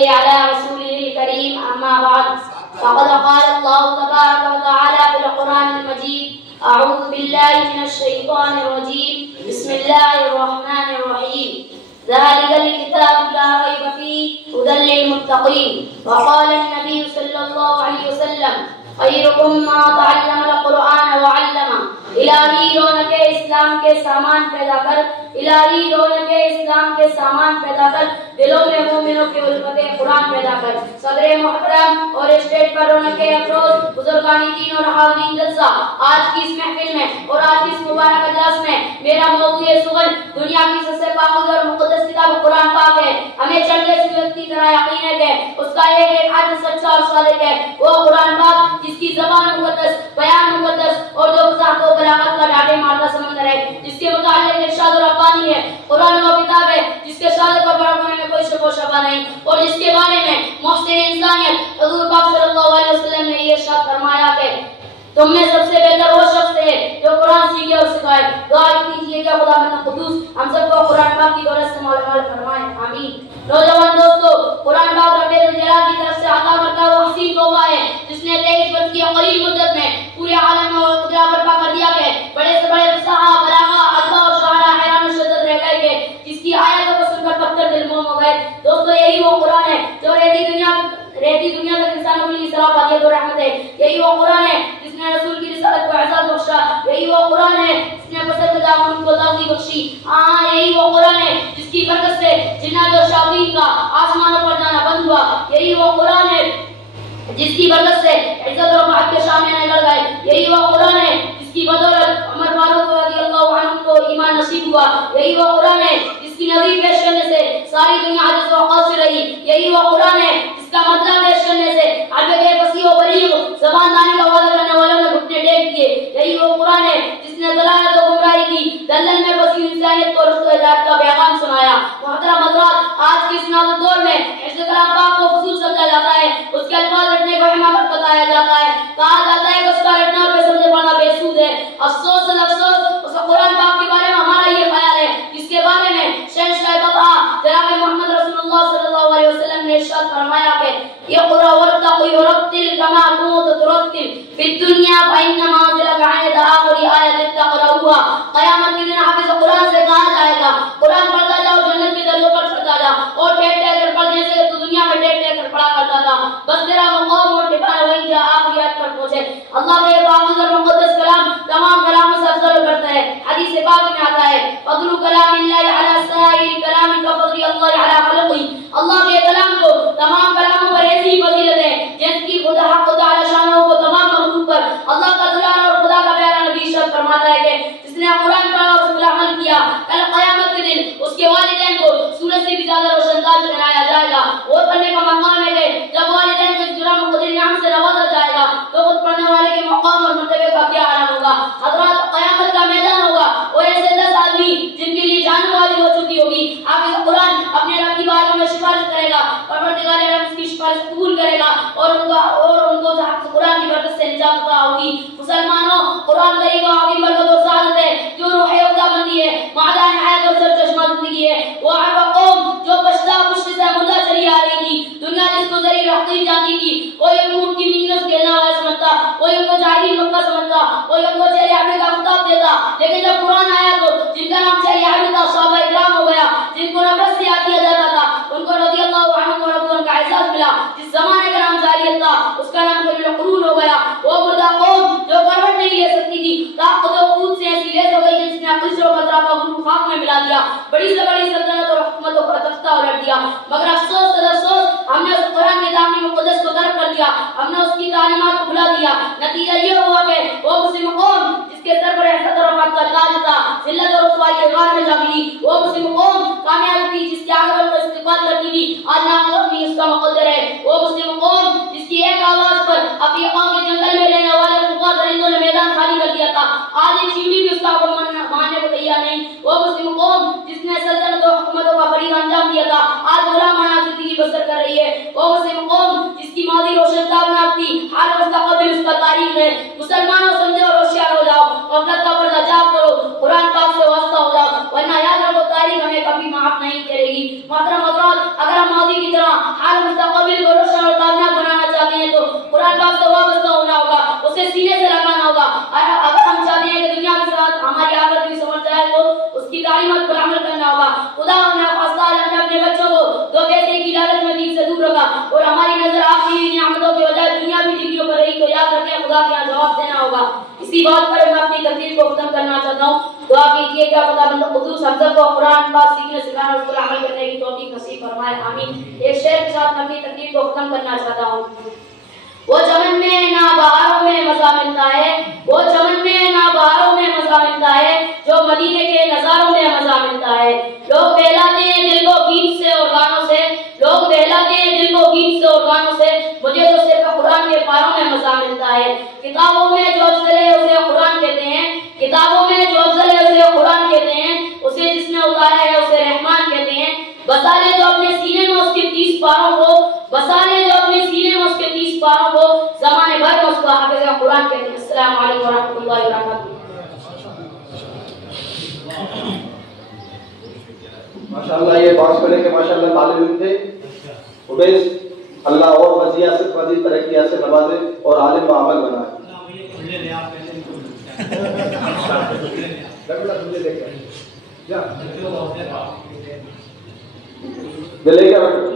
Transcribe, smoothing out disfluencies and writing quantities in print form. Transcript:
صل على رسوله الكريم أما بعد فقد قال الله تبارك وتعالى في القرآن المجيد أعوذ بالله من الشيطان الرجيم بسم الله الرحمن الرحيم ذلك الكتاب لا ريب فيه هدى للمتقين وقال النبي صلى الله عليه وسلم خيركم ما تعلم القرآن وعلمه الہی رونق اسلام کے سامان پیدا کر الہی رونق اسلام کے سامان پیدا کر دلوں میں مومنوں کی الفت قرآن پیدا کر صدر محترم اور اسٹیج پر رونق افروز بزرگان دین اور حاضرین جلسہ آج کی اس محفل میں اور آج کی اس مبارک اجلاس میں میرا موضوع سخن دنیا کی سب سے پاک اور مقدس کتاب قرآن پاک ہے ہمیں چندے سورت کی طرح یقین ہے کہ اس کا ایک حد سچا اور صادق ہے وہ قرآن پاک جس کی زبان مقدس بیان مقدس اور جو فصاحت و بلاغت کا ڈاٹے مارتا سمندر ہے جس کے متعلق ارشاد و ربانی ہے قرآن وہ کتاب ہے جس کے صادق اور برابر ہونے میں کوئی شک و شبہ نہیں اور جس کے بارے میں محسن انسانیت حضور پاک صلی اللہ علیہ وسلم نے یہ ارشاد فرمایا کہ تم میں سب سے بہتر وہ شخص ہے جو قرآن سیکھے اور سکھائے دعا کیجیے کہ خدا مند قدوس ہم سب کو قرآن پاک کی دولت سے مال فرمائے آمین نوجوان دوستو قرآن پاک رب الجلال کی طرف سے عطا کرتا وہ حسین تحفہ ہے جس نے 23 برس کی قلیل مدت میں پورے عالم میں قدرہ برپا کر دیا کہ بڑے سے بڑے فصاحہ بلاغہ ادبا اور شاعرہ حیران و شدت رہ گئے کہ جس کی آیتوں کو سن کر پتھر دل موم ہو گئے دوستو یہی وہ قرآن ہے جو ریتی دنیا تک انسانوں کے لیے اصلاح باقیت و رحمت ہے یہی وہ قرآن ہے جس نے رسول کی رسالت کو اعزاز بخشا یہی وہ قرآن ہے جس نے پسندیدہ ان کو توفیق بخشی یہی وہ قرآن ہے جس کی برکت سے جنات اور شیاطین کا آسمانوں پر جانا بند ہوا یہی وہ قرآن ہے جس کی برکت سے عزت اور رفعت کے شامنے نکل گئے یہی وہ قرآن ہے جس کی بدولت عمر فاروق رضی اللہ عنہ کو ایمان نصیب ہوا یہی وہ قرآن ہے جس کی نظیر پیش کرنے سے ساری دنیا عجز و وقت سے رہی یہی وہ قرآن ہے جس کا مطلب پیش کرنے سے عرب کے فصیح و بلیغ زبان دانی کا وعدہ کرنے والوں نے گھٹنے ٹیک دیے یہی وہ قرآن ہے جس نے ضلالت و گمراہی کی دلدل میں پھنسی انسانیت کو رشد و ہدایت کا پیغام سنایا محترم حضرات آج کے اس نازک دور میں حفظ کلام پاک کو فضول سمجھا جاتا ہے اس کے الفاظ رٹنے کو حماقت بتایا جاتا ہے کہا جاتا ہے کہ اس کا رٹنا اور بے سمجھے پڑھنا بے سود ہے افسوس اس قرآن پاک کے بارے میں ہمارا یہ خیال ہے جس کے بارے میں شہنشاہ بقا جناب محمد رسول اللہ صلی اللہ علیہ وسلم نے ارشاد فرمایا کہ اقرأ وارتقي ورتل كما كنت ترتل في الدنيا فإن منزلك عند آخر آية تقرأها قیامت کے دن حافظ قرآن سے کہا جائے گا قرآن پڑھتا جاؤ جنت کی درجوں پر چڑھتا جا اور ٹیٹ ٹیٹ کر پڑھ جیسے تو دنیا میں ٹیٹ ٹیٹ کر پڑھا کرتا تھا بس تیرا مقام اور ٹھکانہ وہیں جا آخری آیت پر پہنچے اللہ کے پاک اور مقدس کلام تمام کلاموں سے افضل کرتا ہے حدیث پاک میں آتا ہے فضل کلام اللہ علی سائر کلام کفضل اللہ علی خلقہ اللہ کے کلام کو تمام کلاموں پر ایسی فضیلت ہے جس کی خدا حق تعالی شانوں کو تمام مخلوق پر اللہ کا دلال اور خدا کا پیارا نبی ارشاد فرماتا ہے کہ جس نے قرآن پڑھا اور اس پر عمل کیا کل قیامت کے دن اس کے والدین کو سورج سے بھی زیادہ روشن تاج بنایا جائے گا اور پڑھنے کا مقام ہے کہ جب والدین کو اس دنیا میں قدر نعم سے نوازا جائے گا تو خود پڑھنے والے کے مقام اور مرتبے کا کیا عالم ہوگا حضرات قیامت کا میدان ہوگا اور ایسے 10 آدمی جن کے لیے جان والی ہو چکی ہوگی حافظ قرآن اپنے رب کی بارگاہ میں سفارش کرے گا پروردگار عالم اس کی سفارش قبول کرے گا اور ان کو حافظ قرآن کی برکت سے نجات عطا ہوگی مسلمانوں قرآن غریب و عظیم برکت اور سعادت ہے جو روح عقدہ بندی ہے معدن حیات اور سرچشمہ زندگی ہے وہ عرب قوم جو پشتا پشت سے مردہ چلی آ رہی تھی دنیا جس کو ذریع رحقی جاتی تھی کوئی ان اونٹ کی مینگنس کھیلنا والا سمجھتا کوئی ان کو جاہلی مکہ سمجھتا کوئی ان کو چہرے عربی کا خطاب دیتا لیکن جب قرآن آیا تو جن کا نام چہرے عربی تھا صحابہ اکرام ہو گیا جن کو نفرت سے یاد کیا جاتا تھا ان کو رضی اللہ عنہ و رضوان کا احساس ملا جس زمانے کا نام جاہلیت تھا اس کا نام خلیل القرون ہو گیا وہ مردہ قوم جو کروٹ نہیں لے سکتی تھی طاقت و قوت سے ایسی لیس ہو گئی جس نے قصر و قطرہ کا گروہ خاک میں ملا دیا بڑی سے بڑی سلطنت اور حکومتوں پر تختہ الٹ دیا مگر افسوس ہم نے اس قرآن کے دامن مقدس کو ترک کر دیا ہم نے اس کی تعلیمات کو بھلا دیا نتیجہ یہ ہوا کہ وہ مسلم قوم جس کے سر پر عزت اور رفعت کا تاج تھا ذلت اور رسوائی کے غار میں جا ملی وہ مسلم قوم کامیاب تھی جس کے آگے کو استقبال کرتی تھی آج ناقص نہیں اس کا مقدر ہے وہ مسلم قوم جس کی ایک آواز پر افریقہ کے جنگل میں رہنے والے خوفا درندوں نے میدان خالی کر دیا تھا آج ایک چیڑی بھی اس کا حکم ماننے کو تیار نہیں وہ مسلم قوم جس نے سلطنت و حکومتوں کا فریضہ انجام دیا تھا آج غلامانہ زندگی بسر کر رہی ہے وہ مسلم قوم جس کی ماضی روشن تابناک تھی حال مستقبل اس کا تاریخ ہے مسلمانوں سمجھو اور ہوشیار ہو جاؤ غفلت کا پردہ جاب کرو قرآن پاک سے واسطہ ہو جاؤ ورنہ یاد رکھو تاریخ ہمیں کبھی معاف نہیں کرے گی۔ محترم حضرات، اگر ہم ماضی کی طرح حال مستقبل کو روشن اور کامیاب بنانا چاہتے ہیں تو قرآن پاک سے وابستہ ہونا ہوگا، اسے سینے سے لگانا ہوگا۔ اگر ہم چاہتے ہیں کہ دنیا کے ساتھ ہماری آخرت بھی سمجھ جائے تو اس کی تعلیمات پر عمل کرنا ہوگا۔ خدا نے اپنے بچوں کو دو پیسے کی لالچ میں دین سے دور رکھا اور ہماری نظر آخری نعمتوں کے بجائے دنیا بھی ڈگریوں پر رہی، تو یاد رکھیں خدا کے یہاں جواب دینا ہوگا۔ اسی بات پر میں اپنی تقریر کو ختم کرنا چاہتا ہوں۔ دعا کیجیے کہ خدا بند قدوس ہم سب کو قرآن پاک سیکھنے سکھانے اور اس پر عمل کرنے کی توفیق نصیب فرمائے، آمین۔ ایک شعر کے ساتھ میں اپنی تقریر کو ختم کرنا چاہتا ہوں۔ وہ چمن میں نہ بہاروں میں مزہ ملتا ہے، وہ چمن میں نہ بہاروں میں مزہ ملتا ہے، جو مدینے کے نظاروں میں مزہ ملتا ہے۔ لوگ بہلاتے ہیں دل کو گیت سے اور گانوں سے، لوگ بہلاتے ہیں دل کو گیت سے اور گانوں سے، مجھے تو صرف قرآن کے پاروں میں مزہ ملتا ہے۔ کتابوں میں جو افضل ہے اسے قرآن کہتے ہیں، کتابوں میں جو افضل ہے اسے قرآن کہتے ہیں، اسے جس نے اتارا ہے اسے رحمان کہتے ہیں۔ بسا لے جو اپنے سینے میں اس کے 30 پاروں کو، بسا لے جو اپنے سینے میں اس کے 30 پاروں کو، زمانے بھر میں اس کو حافظ قرآن کہتے ہیں۔ السلام علیکم ورحمۃ اللہ وبرکاتہ۔ ماشاءاللہ یہ بات کرے کہ ماشاءاللہ طالب علم تھے عبیس، اللہ اور وزیاست مزید ترقیات سے نوازے اور عالم و عمل بنائے۔ دلے کیا بیٹھو